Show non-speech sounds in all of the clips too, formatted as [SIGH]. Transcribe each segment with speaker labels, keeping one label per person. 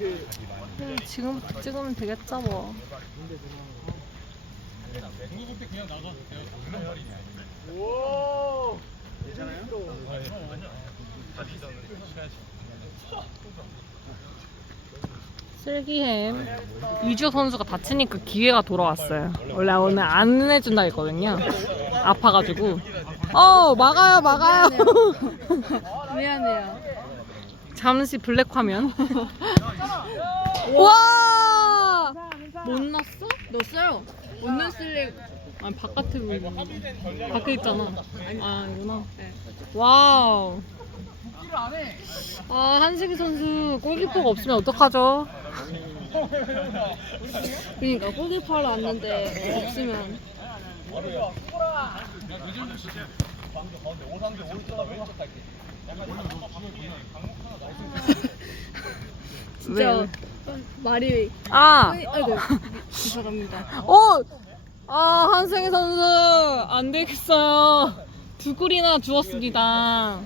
Speaker 1: 음, 지금부터 찍으면 되겠죠 뭐. 슬기햄 이주 선수가 다치니까 기회가 돌아왔어요. 원래 오늘 안 해준다 했거든요. 아파가지고. 어 막아요 막아요.
Speaker 2: 미안해요. [LAUGHS]
Speaker 1: 잠시 블랙 화면. [LAUGHS] 와! 못 났어?
Speaker 2: 넣었어요. 못 넣었을래.
Speaker 1: 아니 바깥에 왜 밖에 있잖아. 아 이구나. 와우. 아 한식이 선수 골키퍼가 없으면 어떡하죠? [LAUGHS]
Speaker 2: 그러니까 골키퍼로 왔는데 없으면 [LAUGHS] 진짜
Speaker 1: 왜?
Speaker 2: 말이
Speaker 1: 아,
Speaker 2: 아이고 죄송합니다.
Speaker 1: 어, 아 한승희 선수 안 되겠어요. 두 골이나 주었습니다.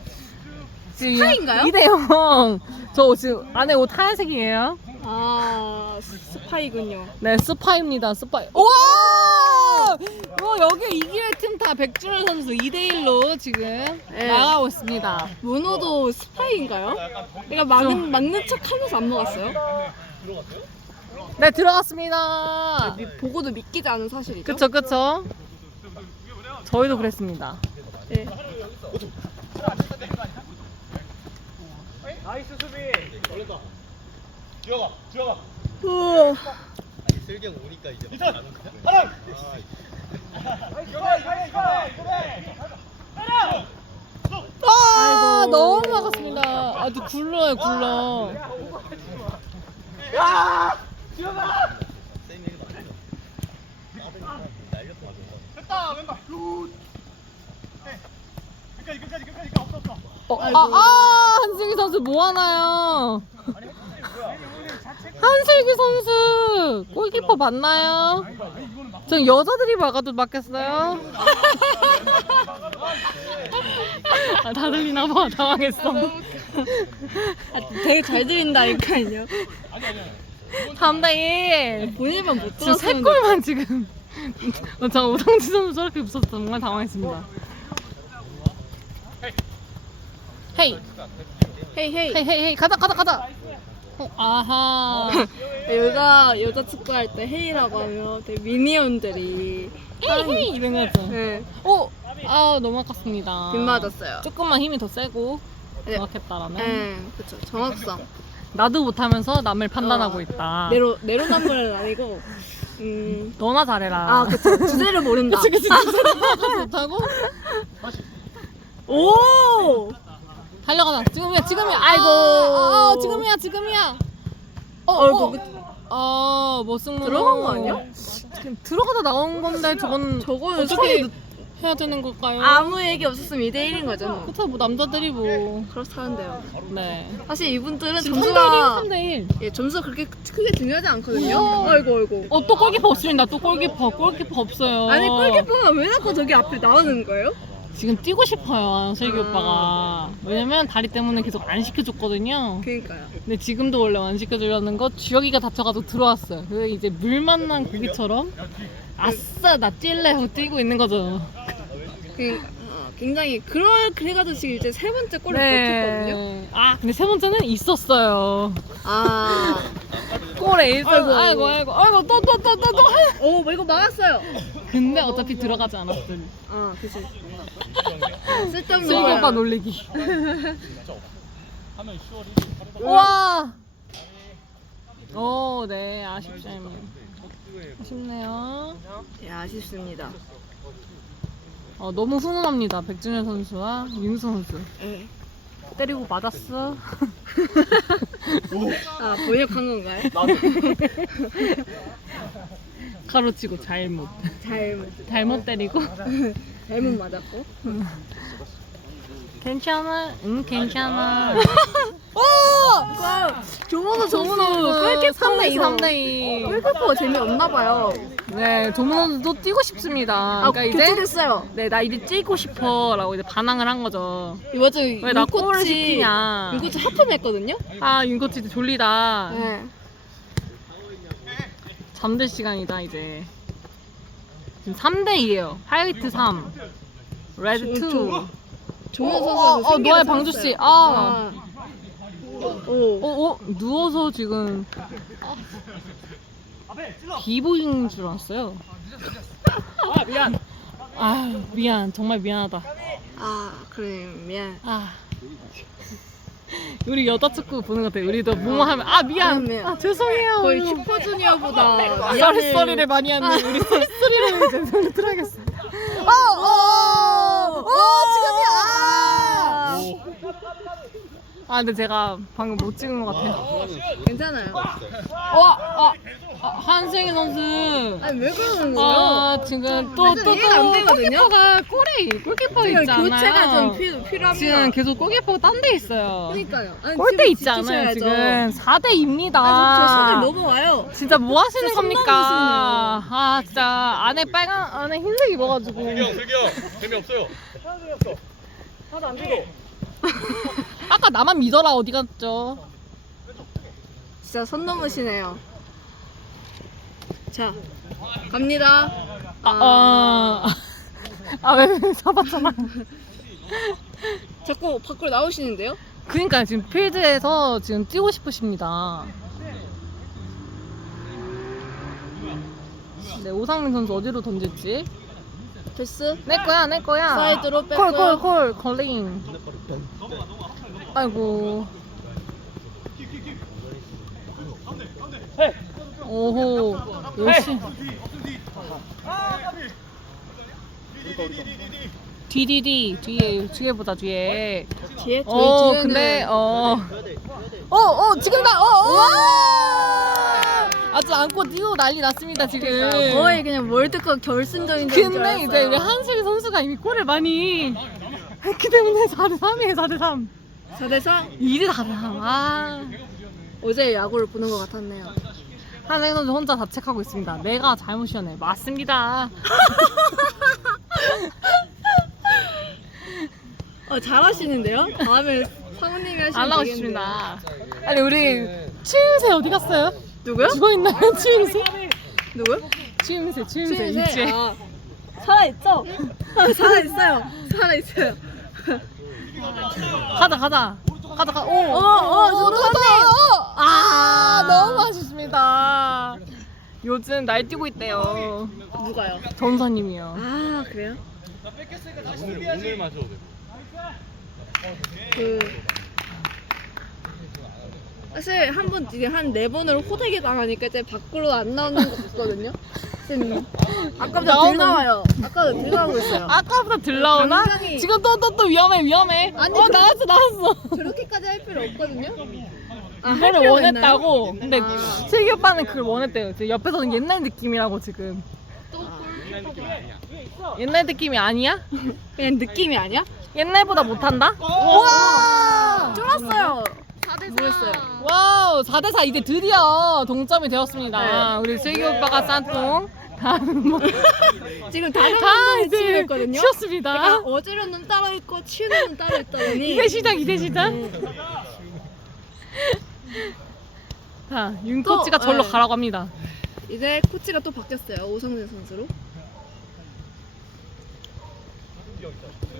Speaker 2: 스파인가요?
Speaker 1: 2대 0. 저 지금 안에 옷 하얀색이에요.
Speaker 2: 아 스파이군요.
Speaker 1: 네, 스파입니다. 스파이. 우와! 뭐 여기 이길 틈다 백준호 선수 2대 1로 지금
Speaker 2: 네.
Speaker 1: 나가고 있습니다.
Speaker 2: 문호도 스파이인가요? 내가 막는 막는 척 하면서 안 먹었어요.
Speaker 1: 네, 들어갔습니다.
Speaker 2: 미- 보고도 믿기지 않은 사실이죠.
Speaker 1: 그쵸, 그쵸. 저희도 그랬습니다.
Speaker 2: 네.
Speaker 3: 나이스 수비. 걸렸다. 들어가, 들어가.
Speaker 2: 후.
Speaker 4: 아니 슬경 오니까 이제 막 가는 거야.
Speaker 3: 하나.
Speaker 4: 아,
Speaker 1: 아. 너무 막았습니다. 아주 굴러요, 굴러.
Speaker 3: 야! 됐다, 왼발. 네. 끝까지, 끝까지, 끝까지. 없어, 없어.
Speaker 1: 어, 아, 아, 한슬기 선수 뭐 하나요? 한슬기 선수 골키퍼 맞나요? 전 여자들이 막아도 맞겠어요? [LAUGHS] 아, 다 들리나 봐. 당황했어.
Speaker 2: 아, 되게 잘 들린다니까요.
Speaker 1: 담당이
Speaker 2: 본인만 못
Speaker 1: 지금 세
Speaker 2: 들었었는데.
Speaker 1: 골만 지금. [LAUGHS] 어, 저 오상지 선수 저렇게 웃었어. 정말 당황했습니다. 헤이,
Speaker 2: 헤이 헤이.
Speaker 1: 헤이, 헤이, 헤이, 가자, 가자, 가자. 어, 아하. [LAUGHS]
Speaker 2: 여자 여자 축구 할 때 헤이라고 하면 되게 미니언들이
Speaker 1: 헤이, 헤이 이런 거죠.
Speaker 2: 네.
Speaker 1: 오, 아 너무 아깝습니다.
Speaker 2: 빗 맞았어요.
Speaker 1: 조금만 힘이 더 세고
Speaker 2: 네.
Speaker 1: 정확했다라면.
Speaker 2: 네, 그렇죠. 정확성.
Speaker 1: 나도 못하면서 남을 판단하고
Speaker 2: 어,
Speaker 1: 있다.
Speaker 2: 내로 내로남불은 아니고 음.
Speaker 1: 너나 잘해라.
Speaker 2: 아, 그쵸. 주제를 모른다.
Speaker 1: 그치 그치 그치 못하고
Speaker 2: 오!
Speaker 1: 달려가자 지금이야 지금이야 아이고
Speaker 2: 아,
Speaker 1: 아, 지금이야 지금이야 어,
Speaker 2: 어, 그-
Speaker 1: 어 머승문
Speaker 2: 들어간 거 아니야?
Speaker 1: 지금 들어가다 나온 건데 저건
Speaker 2: 저거는
Speaker 1: 어떻게
Speaker 2: 소리
Speaker 1: 해야 되는 걸까요?
Speaker 2: 아무 얘기 없었으면 2대 1인 거죠. 뭐.
Speaker 1: 그쵸 뭐 남자들이 뭐
Speaker 2: 그렇다는데요.
Speaker 1: 네.
Speaker 2: 사실 이분들은
Speaker 1: 지금 3대 1이에요
Speaker 2: 점수가
Speaker 1: 3대 1
Speaker 2: 예, 점수가 그렇게 크게 중요하지 않거든요.
Speaker 1: 우와.
Speaker 2: 아이고 아이고.
Speaker 1: 어 또 골키퍼 없습니다 또 골키퍼 골키퍼 없어요
Speaker 2: 아니 골키퍼가 왜 자꾸 저기 앞에 나오는 거예요?
Speaker 1: 지금 뛰고 싶어요 슬기
Speaker 2: 아.
Speaker 1: 오빠가 왜냐면 다리 때문에 계속 안 시켜줬거든요
Speaker 2: 그러니까요.
Speaker 1: 근데 지금도 원래 안 시켜주려는 거 주혁이가 다쳐가지고 들어왔어요 그래서 이제 물 만난 고기처럼 아싸 나 뛸래 하고 뛰고 있는 거죠
Speaker 2: 그 어, 굉장히 그럴 그래가지고 지금 이제 세 번째 골을 넣혔거든요.
Speaker 1: 네. 아 근데 세 번째는 있었어요
Speaker 2: 아,
Speaker 1: 골에 있어
Speaker 2: 아이고.
Speaker 1: 아이고 아이고 아이고 또 또 또 또또
Speaker 2: 오, 뭐 이거 막았어요.
Speaker 1: 근데 어차피 들어가지 않았어요
Speaker 2: 아, 그치. 쓸데없는
Speaker 1: 슬기. 오빠 놀리기
Speaker 3: 하면 10월 1일
Speaker 1: 우와. 오 네 아쉽네요. 아쉽네요.
Speaker 2: 예, 아쉽습니다.
Speaker 1: 어, 너무 훈훈합니다. 백준현 선수와 윤수 선수.
Speaker 2: 예.
Speaker 1: 때리고 맞았어? [LAUGHS]
Speaker 2: 아, 번역한 건가요? [LAUGHS]
Speaker 1: 가로치고 잘못.
Speaker 2: 잘못,
Speaker 1: 잘못 때리고 [LAUGHS]
Speaker 2: 잘못 맞았고.
Speaker 1: 괜찮아 응 괜찮아 오!
Speaker 2: 조문호
Speaker 1: 조문호
Speaker 2: 선수
Speaker 1: 골키퍼 3대2
Speaker 2: 골키퍼에서
Speaker 1: 3대 2
Speaker 2: 골키퍼가 재미없나 봐요.
Speaker 1: 네 조문호도 뛰고 싶습니다
Speaker 2: 아,
Speaker 1: 그러니까 이제
Speaker 2: 교체됐어요.
Speaker 1: 네나 이제 뛰고 싶어라고 이제 반항을 한 거죠
Speaker 2: 이거
Speaker 1: 좀왜나 골을 시키냐
Speaker 2: 윤코치 하품했거든요.
Speaker 1: 아 윤코치 이제 졸리다
Speaker 2: 네.
Speaker 1: 잠들 시간이다 이제 지금 3대2에요 하이라이트 3 레드 2
Speaker 2: 조- 조- 조문호
Speaker 1: 어,
Speaker 2: 선수
Speaker 1: 어, 어, 너의 방주씨. 아.
Speaker 2: 오.
Speaker 1: 어, 어, 누워서 지금 비보잉 줄 알았어요.
Speaker 3: 아 미안 [LAUGHS]
Speaker 1: 아, 미안. 정말 미안하다.
Speaker 2: 아 그래 미안.
Speaker 1: 아. 우리 여자 축구 보는 것 같아. 우리도 뭐뭐 하면 아, 미안.
Speaker 2: 미안.
Speaker 1: 아, 죄송해요.
Speaker 2: 거의 슈퍼주니어보다
Speaker 1: 쏘리 쏘리를 많이 하는 우리 쏘리 쏘리를 이제 손을 들어야겠어. 어, 어, 어, 지금이야. 아, 근데 제가 방금 못 찍은 것 같아요.
Speaker 2: 괜찮아요.
Speaker 1: 와, 아, 아, 한승희 선수.
Speaker 2: 아니 왜 그러는 거예요?
Speaker 1: 아, 지금 또, 또, 또,
Speaker 2: 이해가 안 되거든요?
Speaker 1: 골키퍼가 골에, 골키퍼
Speaker 2: 지금
Speaker 1: 있잖아요.
Speaker 2: 교체가 좀 필, 필요합니다.
Speaker 1: 지금 계속 골키퍼가 딴 데 있어요.
Speaker 2: 그러니까요. 아니,
Speaker 1: 골대
Speaker 2: 지금
Speaker 1: 있지 않아요,
Speaker 2: 지키셔야죠.
Speaker 1: 지금. 4대입니다.
Speaker 2: 아니, 저, 저 손을 넘어와요.
Speaker 1: 진짜 뭐 하시는
Speaker 2: 진짜 손
Speaker 1: 겁니까? 아, 진짜 안에 빨간, 안에 흰색 입어가지고.
Speaker 4: 슬경 슬경 재미없어요
Speaker 3: 하나도 안 되고 [LAUGHS]
Speaker 1: 아까 나만 믿어라, 어디 갔죠?
Speaker 2: 진짜 선 넘으시네요. 자, 갑니다.
Speaker 1: 아, 아, 아, 왜, 왜, 잡았잖아. [LAUGHS]
Speaker 2: 자꾸 밖으로 나오시는데요?
Speaker 1: 그니까 지금 필드에서 지금 뛰고 싶으십니다. 네, 오상민 선수 어디로 던질지?
Speaker 2: 됐어?
Speaker 1: 내 거야, 내 거야.
Speaker 2: 사이드로 뺄
Speaker 1: 콜,
Speaker 2: 거야.
Speaker 1: 콜, 콜, 컬링. 아이고. 오호, DDD 뒤에 뒤에 보다 뒤에.
Speaker 2: 뒤에? 저희
Speaker 1: 어
Speaker 2: 뒤에는
Speaker 1: 근데 어. 어, 어, 지금다! 어, 어! 아주 안고 뛰고 난리 났습니다, 지금.
Speaker 2: 거의 그냥 월드컵 결승전인 줄
Speaker 1: 근데
Speaker 2: 알았어요.
Speaker 1: 이제 우리 한슬 선수가 이미 골을 많이 했기 때문에 4대 3이에요, 4대 3.
Speaker 2: 4대 4?
Speaker 1: 2대 4대 3. 아.
Speaker 2: 어제 야구를 보는 것 같았네요.
Speaker 1: 한슬 선수 혼자 자책하고 있습니다. 내가 잘못이었네. 맞습니다.
Speaker 2: 어, 잘하시는데요? 다음에 사모님이 하시면 되겠네요.
Speaker 1: 싶습니다. 아니, 우리 추임새 어디 갔어요?
Speaker 2: 누구요?
Speaker 1: 죽어 있나요, 추임새?
Speaker 2: 누구요?
Speaker 1: 추임새, 추임새,
Speaker 2: 추임새.
Speaker 1: 이제.
Speaker 2: 아, 살아있죠? 아, [LAUGHS] 살아있어요. 살아있어요.
Speaker 1: 가자, 가자. 가자. 오,
Speaker 2: 어, 어, 저도
Speaker 1: 어, 아,
Speaker 2: 아.
Speaker 1: 너무 아쉽습니다. 요즘 날뛰고 있대요.
Speaker 2: 누가요?
Speaker 1: 전사님이요.
Speaker 2: 아, 그래요?
Speaker 4: 오늘 오늘 마셔도 돼
Speaker 2: 그 사실 한 번 이제 한 네 번을 호되게 당하니까 이제 밖으로 안 나오는 것 같거든요. 아까보다 덜
Speaker 1: 나오는-
Speaker 2: 나와요. 아까보다 덜 나오고 있어요.
Speaker 1: 아까보다 들 나오나?
Speaker 2: 굉장히-
Speaker 1: 지금 또 또 또 위험해 위험해.
Speaker 2: 아니,
Speaker 1: 어
Speaker 2: 그-
Speaker 1: 나왔어 나왔어.
Speaker 2: 저렇게까지 할 필요 없거든요. 아, 할
Speaker 1: 그거를
Speaker 2: 필요가
Speaker 1: 원했다고.
Speaker 2: 있나요?
Speaker 1: 근데
Speaker 2: 아.
Speaker 1: 슬기 오빠는 그걸 원했대요. 지금 옆에서는 옛날 느낌이라고 지금. 옛날 느낌이 아니야?
Speaker 2: 그냥 느낌이 아니야?
Speaker 1: 옛날보다 못한다? 와!
Speaker 2: 쫄았어요. 뭐였어요?
Speaker 1: 와우 4대4 이제 드디어 동점이 되었습니다.
Speaker 2: 네.
Speaker 1: 우리 슬기 오빠가 싼똥. 다음 뭐. [LAUGHS]
Speaker 2: 지금 다른
Speaker 1: 다
Speaker 2: 분들이
Speaker 1: 이제
Speaker 2: 치유했거든요.
Speaker 1: 치웠습니다.
Speaker 2: 약간 어지러는 따로 있고 치유는 따로 있다더니
Speaker 1: 이제 시작 이제 시작.
Speaker 2: 네. [LAUGHS]
Speaker 1: 자 윤코치가
Speaker 2: 또,
Speaker 1: 절로
Speaker 2: 네.
Speaker 1: 가라고 합니다.
Speaker 2: 이제 코치가 또 바뀌었어요. 오성진 선수로.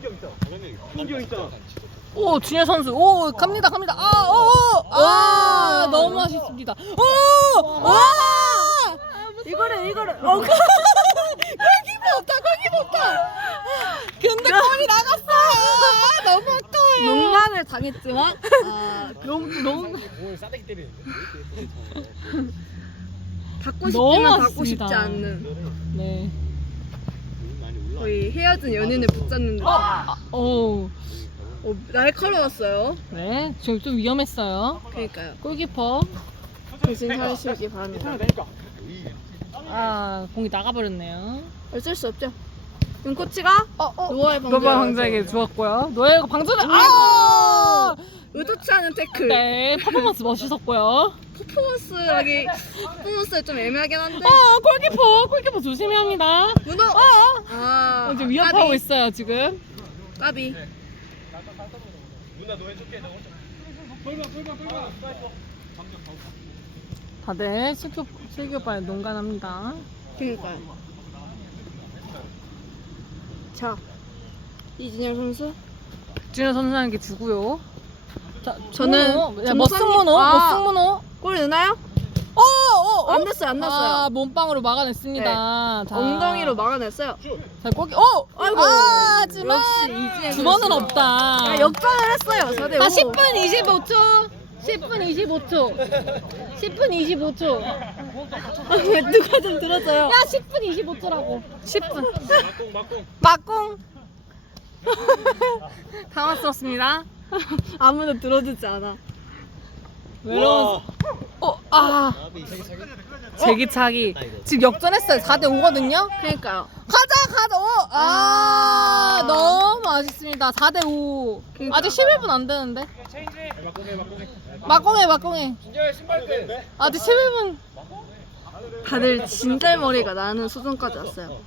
Speaker 3: 신경 있잖아
Speaker 1: 오 준현 선수. 오 갑니다 갑니다. 아오아
Speaker 2: 와.
Speaker 1: 너무 아쉽습니다. 오와
Speaker 2: 이거를 이거를. 어, [LAUGHS]
Speaker 1: 골키퍼 없다 골키퍼 없다. 근데 골이 나갔어 아, 너무 아까워요.
Speaker 2: 농간을 당했지만. 아, [LAUGHS] [LAUGHS]
Speaker 1: 너무
Speaker 4: 오늘 싸대기 때리는데
Speaker 2: 닫고
Speaker 1: 너무
Speaker 2: 싶지만 닫고 싶지
Speaker 1: 아쉽습니다.
Speaker 2: 않는.
Speaker 1: 네
Speaker 2: 거의 헤어진 연인을 붙잡는 듯.
Speaker 1: 아, 오,
Speaker 2: 어, 날카로웠어요.
Speaker 1: 네, 지금 좀 위험했어요.
Speaker 2: 그러니까요.
Speaker 1: 골키퍼.
Speaker 2: 정신 차리시기 바랍니다.
Speaker 1: 아, 공이 나가버렸네요.
Speaker 2: 어쩔 수 없죠. 윤 코치가
Speaker 1: 어, 어.
Speaker 2: 노아의 방주.
Speaker 1: 노바 황자에게 주었고요. 노예가 방전을, 아!
Speaker 2: 의도치 않은 태클.
Speaker 1: 네, 퍼포먼스 멋있었고요.
Speaker 2: 퍼포먼스라기 퍼포먼스 좀 애매하긴 한데.
Speaker 1: 아, 골키퍼, 골키퍼 조심해야 합니다.
Speaker 2: 문어.
Speaker 1: 아,
Speaker 2: 아.
Speaker 1: 이제 위협하고
Speaker 2: 까비.
Speaker 1: 있어요 지금.
Speaker 2: 까비.
Speaker 4: 누나 너 해줄게. 너
Speaker 1: 다들 슬기, 슬기 오빠에 농간합니다.
Speaker 2: 그니까요. 자, 이진열 선수.
Speaker 1: 준현 선수에게 주고요. 자,
Speaker 2: 저는
Speaker 1: 문호. 야,
Speaker 2: 전무상님-
Speaker 1: 머쓱 문호,
Speaker 2: 아.
Speaker 1: 머쓱 문호.
Speaker 2: 골 넣나요?
Speaker 1: 어, 어, 어.
Speaker 2: 안 됐어요, 안 났어요.
Speaker 1: 아, 몸빵으로 막아냈습니다. 자.
Speaker 2: 엉덩이로 막아냈어요.
Speaker 1: 자, 골키. 어,
Speaker 2: 아이고.
Speaker 1: 아, 하지만
Speaker 2: 역시 이진열
Speaker 1: 두 번은
Speaker 2: 선수.
Speaker 1: 없다.
Speaker 2: 아, 역전을 했어요. 4대 5.
Speaker 1: 자, 10분 25초. 10분 25초. 10분 25초.
Speaker 2: 누가 좀.
Speaker 1: 야, 10분 25초라고. 10분.
Speaker 4: 막공 막공. [LAUGHS]
Speaker 1: 막공. [LAUGHS] 당황스럽습니다.
Speaker 2: 아무도 들어주지 않아.
Speaker 1: 외로운. 어, 아. 제기차기. 지금 역전했어요. 4대 5거든요.
Speaker 2: 그러니까요.
Speaker 1: 가자, 가자. 어, 아, 너무 아쉽습니다. 4대 5. 아직 11분 안 되는데.
Speaker 4: 막공해 막공해.
Speaker 1: 막공해, 막공해.
Speaker 4: 진짜 신발 끈.
Speaker 1: 아직 11분.
Speaker 2: 다들 진달머리가 나는 수준까지 왔어요.